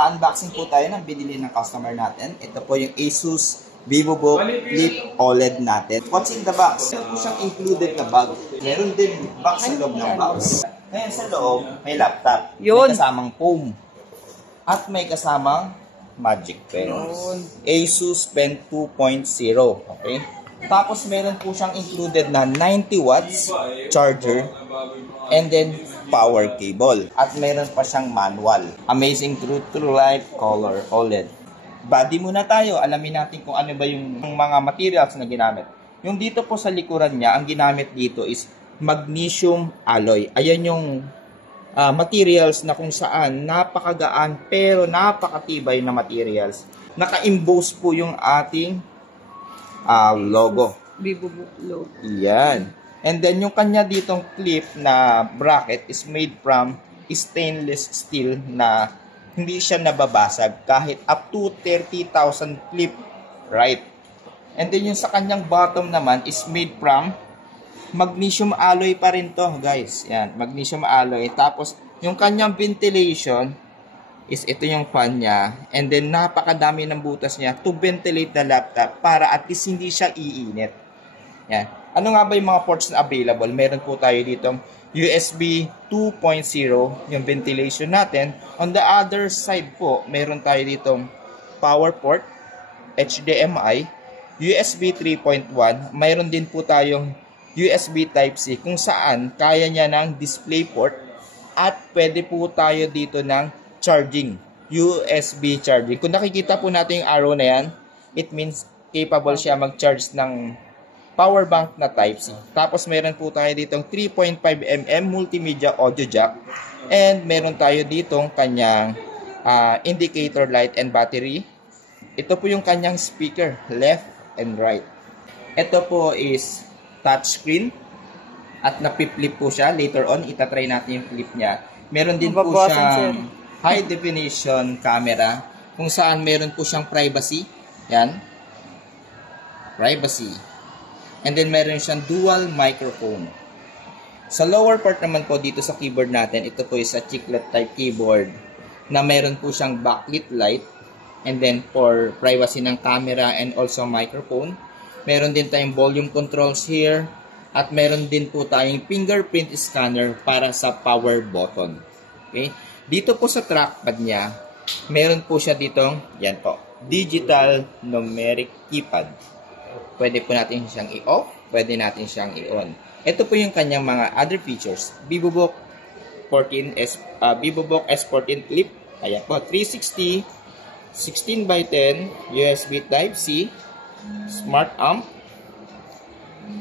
Mag-unboxing po tayo ng binili ng customer natin. Ito po yung Asus VivoBook Flip OLED natin. What's in the box? Meron po siyang included na bag. Meron din box sa loob ng box. Ngayon sa loob, may laptop. May kasamang foam. At may kasamang Magic Pen. Asus Pen 2.0. Okay? Tapos meron po siyang included na 90 watts charger and then power cable. At meron pa siyang manual. Amazing True Life Color OLED. Body muna tayo. Alamin natin kung ano ba yung mga materials na ginamit. Yung dito po sa likuran niya, ang ginamit dito is magnesium alloy. Ayan yung materials na kung saan napakagaan pero napakatibay na materials. Naka-emboss po yung ating logo. VivoBook logo. Yan. And then yung kanya ditong clip na bracket is made from stainless steel na hindi siya nababasag kahit up to 30,000 clip. Right. And then yung sa kanyang bottom naman is made from magnesium alloy pa rin to, guys. Yan, magnesium alloy. Tapos yung kanyang ventilation is ito yung fan niya. And then napakadami ng butas niya to ventilate the laptop para at least hindi siya iinit. Yan. Ano nga ba yung mga ports na available? Meron po tayo dito USB 2.0 yung ventilation natin. On the other side po, meron tayo dito power port, HDMI, USB 3.1. Mayroon din po tayong USB Type-C kung saan kaya niya ng display port at pwede po tayo dito ng charging, USB charging. Kung nakikita po natin yung arrow na yan, it means capable siya mag-charge ng power bank na Type-C. Tapos meron po tayo ditong 3.5mm multimedia audio jack and meron tayo ditong kanyang indicator light and battery. Ito po yung kanyang speaker, left and right. Ito po is touchscreen at napip-flip po siya. Later on, itatry natin yung flip niya. Meron din po siyang high definition camera kung saan meron po siyang privacy. Yan. Privacy. And then meron siyang dual microphone. Sa lower part naman po dito sa keyboard natin, ito po is a chiclet type keyboard na meron po siyang backlit light and then for privacy ng camera and also microphone. Meron din tayong volume controls here at meron din po tayong fingerprint scanner para sa power button. Okay? Dito po sa trackpad niya, meron po siya ditong, yan po, digital numeric keypad. Pwede po natin siyang i-off, pwede natin siyang i-on. Ito po yung kanyang mga other features. VivoBook S14 Flip. Ayan po, 360, 16x10, USB Type-C, Smart Amp,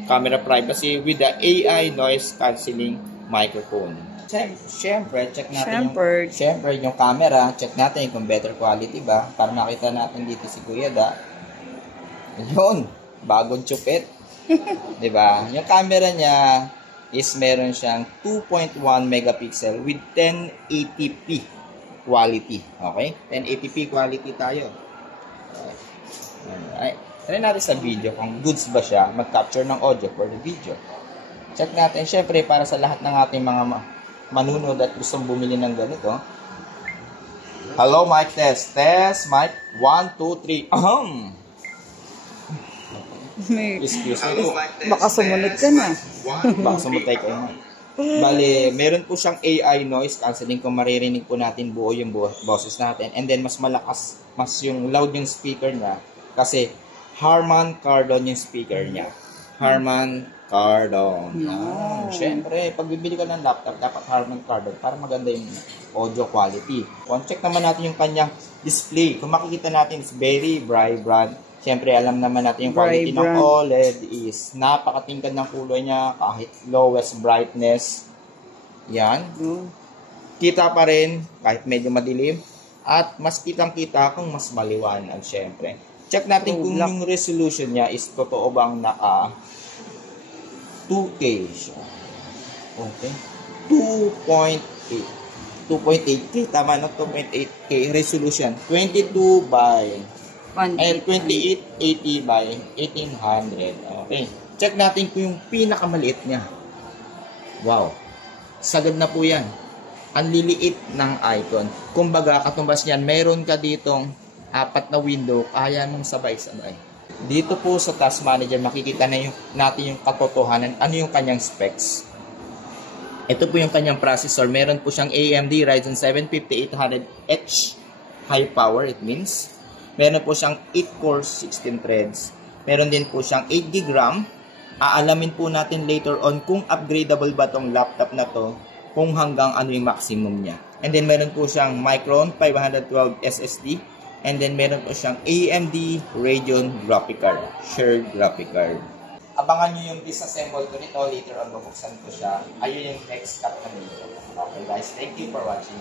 camera privacy with the AI noise cancelling microphone. Siyempre, check natin yung camera. Check natin kung better quality ba para makita natin dito si Kuya Da. Yun, bagong chupit. Diba? Yung camera niya is meron siyang 2.1 megapixel with 1080p quality. Okay? 1080p quality tayo. Alright. Try natin sa video kung goods ba siya mag-capture ng audio for the video. Check natin. Siyempre, para sa lahat ng ating mga manunod at gustong bumili ng ganito. Hello, mic test. Test, mic. 1, 2, 3. Excuse me. Baka sumunod ka na. Baka sumutay ka na. Bale, meron po siyang AI noise cancelling kung maririnig po natin buo yung boses natin. And then, mas malakas, mas yung loud yung speaker niya. Kasi, Harman Kardon yung speaker niya. Harman Kardon. Siyempre, pag bibili ka ng laptop, dapat Harman Kardon para maganda yung audio quality. Check naman natin yung kanyang display. Kung makikita natin, it's very vibrant. Siyempre, alam naman natin yung quality ng OLED is napakatingkad ng kulay niya kahit lowest brightness. Yan. Kita pa rin kahit medyo madilim. At mas kitang-kita kung mas maliwanag, siyempre. Check natin kung yung resolution niya is totoo bang naka 2K siya. Okay. 2.8K. Tama, no? 2.8K resolution. 22 by 2880 by 1800. Okay. Check natin kung yung pinakamaliit niya. Wow. Sagad na po yan. Ang liliit ng icon. Kumbaga, katumbas niyan, meron ka ditong 4 na window, kaya mong sabay-sabay. Dito po sa Task Manager, makikita natin yung katotohanan, ano yung kanyang specs. Ito po yung kanyang processor. Meron po siyang AMD Ryzen 7 5800H high power, it means. Meron po siyang 8 cores, 16 threads. Meron din po siyang 8 GB RAM. Aalamin po natin later on kung upgradable ba tong laptop na to, kung hanggang ano yung maximum niya. And then meron po siyang Micron 512 SSD. And then meron po siyang AMD Radeon graphic card, shared graphic card. Abangan nyo yung disassemble ko nito. Later on, bubuksan ko siya. Ayun yung next cut na nito. Okay guys, thank you for watching.